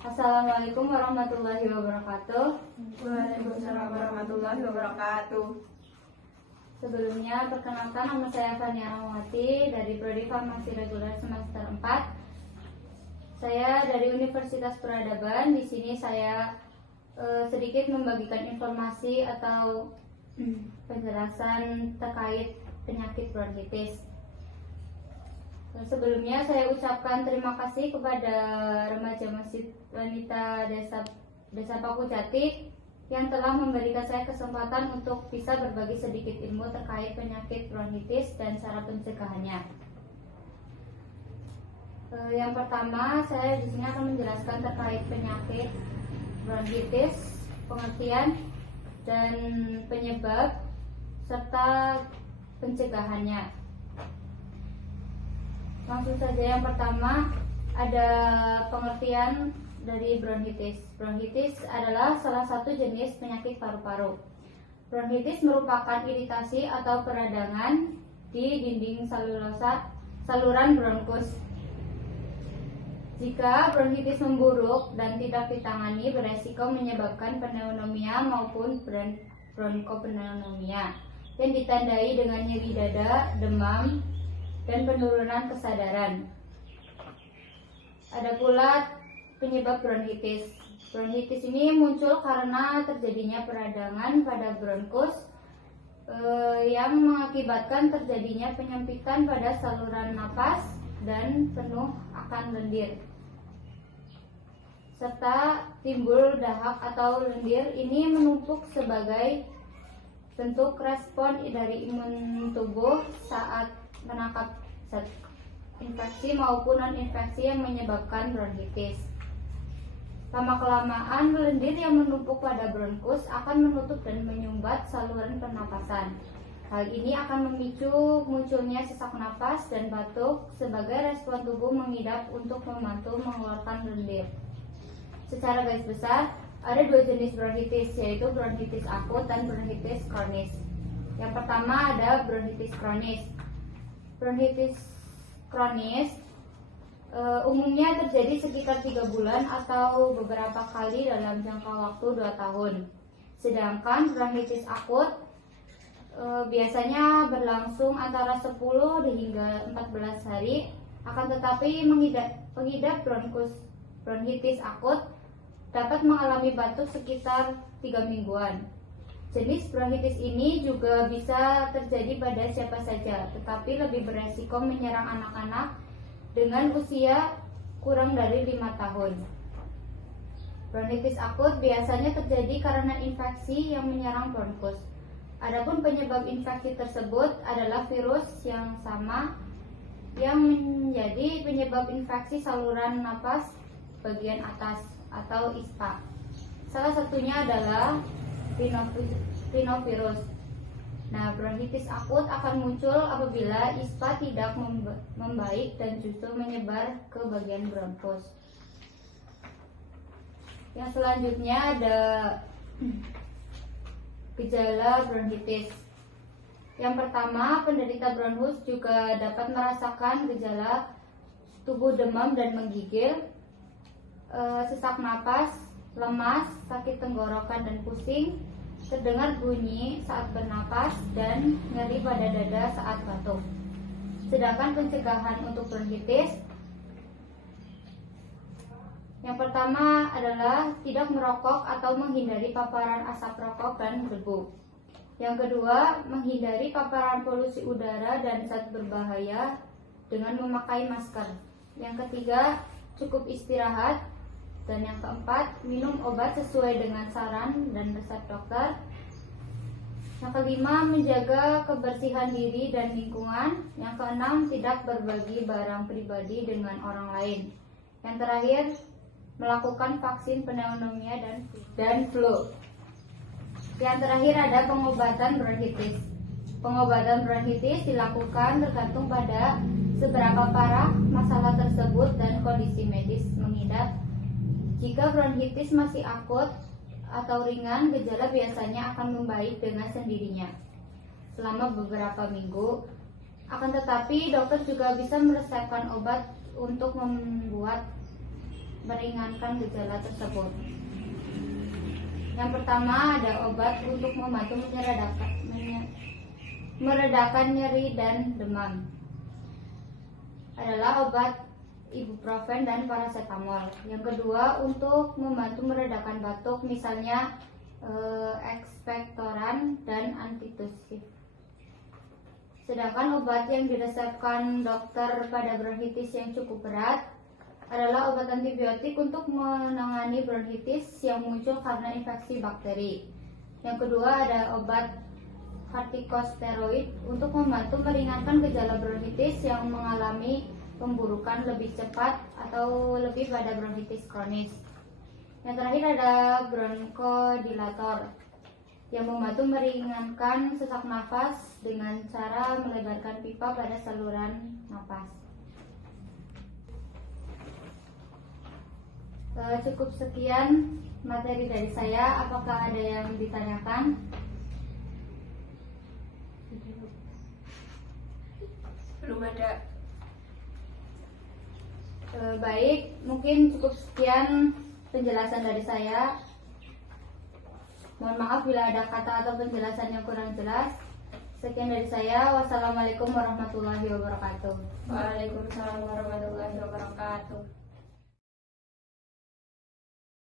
Assalamualaikum warahmatullahi wabarakatuh. Waalaikumsalam warahmatullahi wabarakatuh. Sebelumnya, perkenalkan, nama saya Fania Rahmawati dari Prodi Farmasi Reguler semester 4. Saya dari Universitas Peradaban. Di sini saya sedikit membagikan informasi atau penjelasan terkait penyakit bronkitis. Sebelumnya saya ucapkan terima kasih kepada remaja Masjid Wanita Desa Pakujati yang telah memberikan saya kesempatan untuk bisa berbagi sedikit ilmu terkait penyakit bronkitis dan cara pencegahannya. Yang pertama, saya di sini akan menjelaskan terkait penyakit bronkitis, pengertian dan penyebab serta pencegahannya. Langsung saja, yang pertama ada pengertian dari bronkitis. Bronkitis adalah salah satu jenis penyakit paru-paru. Bronkitis merupakan iritasi atau peradangan di dinding saluran bronkus. Jika bronkitis memburuk dan tidak ditangani, beresiko menyebabkan pneumonia maupun bronkopneumonia yang ditandai dengan nyeri dada, demam, dan penurunan kesadaran. Ada pula penyebab bronkitis. Bronkitis ini muncul karena terjadinya peradangan pada bronkus yang mengakibatkan terjadinya penyempitan pada saluran napas dan penuh akan lendir, serta timbul dahak atau lendir. Ini menumpuk sebagai bentuk respon dari imun tubuh saat menangkap zat infeksi maupun non-infeksi yang menyebabkan bronkitis. Lama-kelamaan, lendir yang menumpuk pada bronkus akan menutup dan menyumbat saluran pernapasan. Hal ini akan memicu munculnya sesak napas dan batuk sebagai respon tubuh mengidap untuk membantu mengeluarkan lendir. Secara garis besar, ada dua jenis bronkitis, yaitu bronkitis akut dan bronkitis kronis. Yang pertama ada bronkitis kronis. Bronkitis kronis umumnya terjadi sekitar 3 bulan atau beberapa kali dalam jangka waktu 2 tahun. Sedangkan bronkitis akut biasanya berlangsung antara 10 hingga 14 hari. Akan tetapi pengidap bronkitis akut dapat mengalami batuk sekitar 3 mingguan. Jenis bronkitis ini juga bisa terjadi pada siapa saja, tetapi lebih beresiko menyerang anak-anak dengan usia kurang dari 5 tahun. Bronkitis akut biasanya terjadi karena infeksi yang menyerang bronkus. Adapun penyebab infeksi tersebut adalah virus yang sama yang menjadi penyebab infeksi saluran napas bagian atas atau ISPA. Salah satunya adalah rhinovirus. Nah, bronkitis akut akan muncul apabila ISPA tidak membaik dan justru menyebar ke bagian bronkus. Yang selanjutnya ada gejala bronkitis. Yang pertama, penderita bronkus juga dapat merasakan gejala tubuh demam dan menggigil, sesak napas, lemas, sakit tenggorokan dan pusing, terdengar bunyi saat bernapas, dan nyeri pada dada saat batuk. Sedangkan pencegahan untuk bronkitis, yang pertama adalah tidak merokok atau menghindari paparan asap rokok dan debu. Yang kedua, menghindari paparan polusi udara dan zat berbahaya dengan memakai masker. Yang ketiga, cukup istirahat. Dan yang keempat, minum obat sesuai dengan saran dan resep dokter. Yang kelima, menjaga kebersihan diri dan lingkungan. Yang keenam, tidak berbagi barang pribadi dengan orang lain. Yang terakhir, melakukan vaksin pneumonia dan flu. Yang terakhir ada pengobatan bronkitis. Pengobatan bronkitis dilakukan tergantung pada seberapa parah masalah tersebut dan kondisi medis mengidap. Jika bronkitis masih akut atau ringan, gejala biasanya akan membaik dengan sendirinya selama beberapa minggu. Akan tetapi, dokter juga bisa meresepkan obat untuk membuat meringankan gejala tersebut. Yang pertama ada obat untuk membantu meredakan nyeri dan demam. Adalah obat ibuprofen dan paracetamol. Yang kedua untuk membantu meredakan batuk, misalnya ekspektoran dan antitusif. Sedangkan obat yang diresepkan dokter pada bronkitis yang cukup berat adalah obat antibiotik untuk menangani bronkitis yang muncul karena infeksi bakteri. Yang kedua ada obat kortikosteroid untuk membantu meringankan gejala bronkitis yang mengalami pemburukan lebih cepat atau lebih pada bronkitis kronis. Yang terakhir ada bronkodilator yang membantu meringankan sesak nafas dengan cara melebarkan pipa pada saluran nafas. Cukup sekian materi dari saya. Apakah ada yang ditanyakan? Belum ada. Baik, mungkin cukup sekian penjelasan dari saya. Mohon maaf bila ada kata atau penjelasan yang kurang jelas. Sekian dari saya. Wassalamualaikum warahmatullahi wabarakatuh. Waalaikumsalam warahmatullahi wabarakatuh.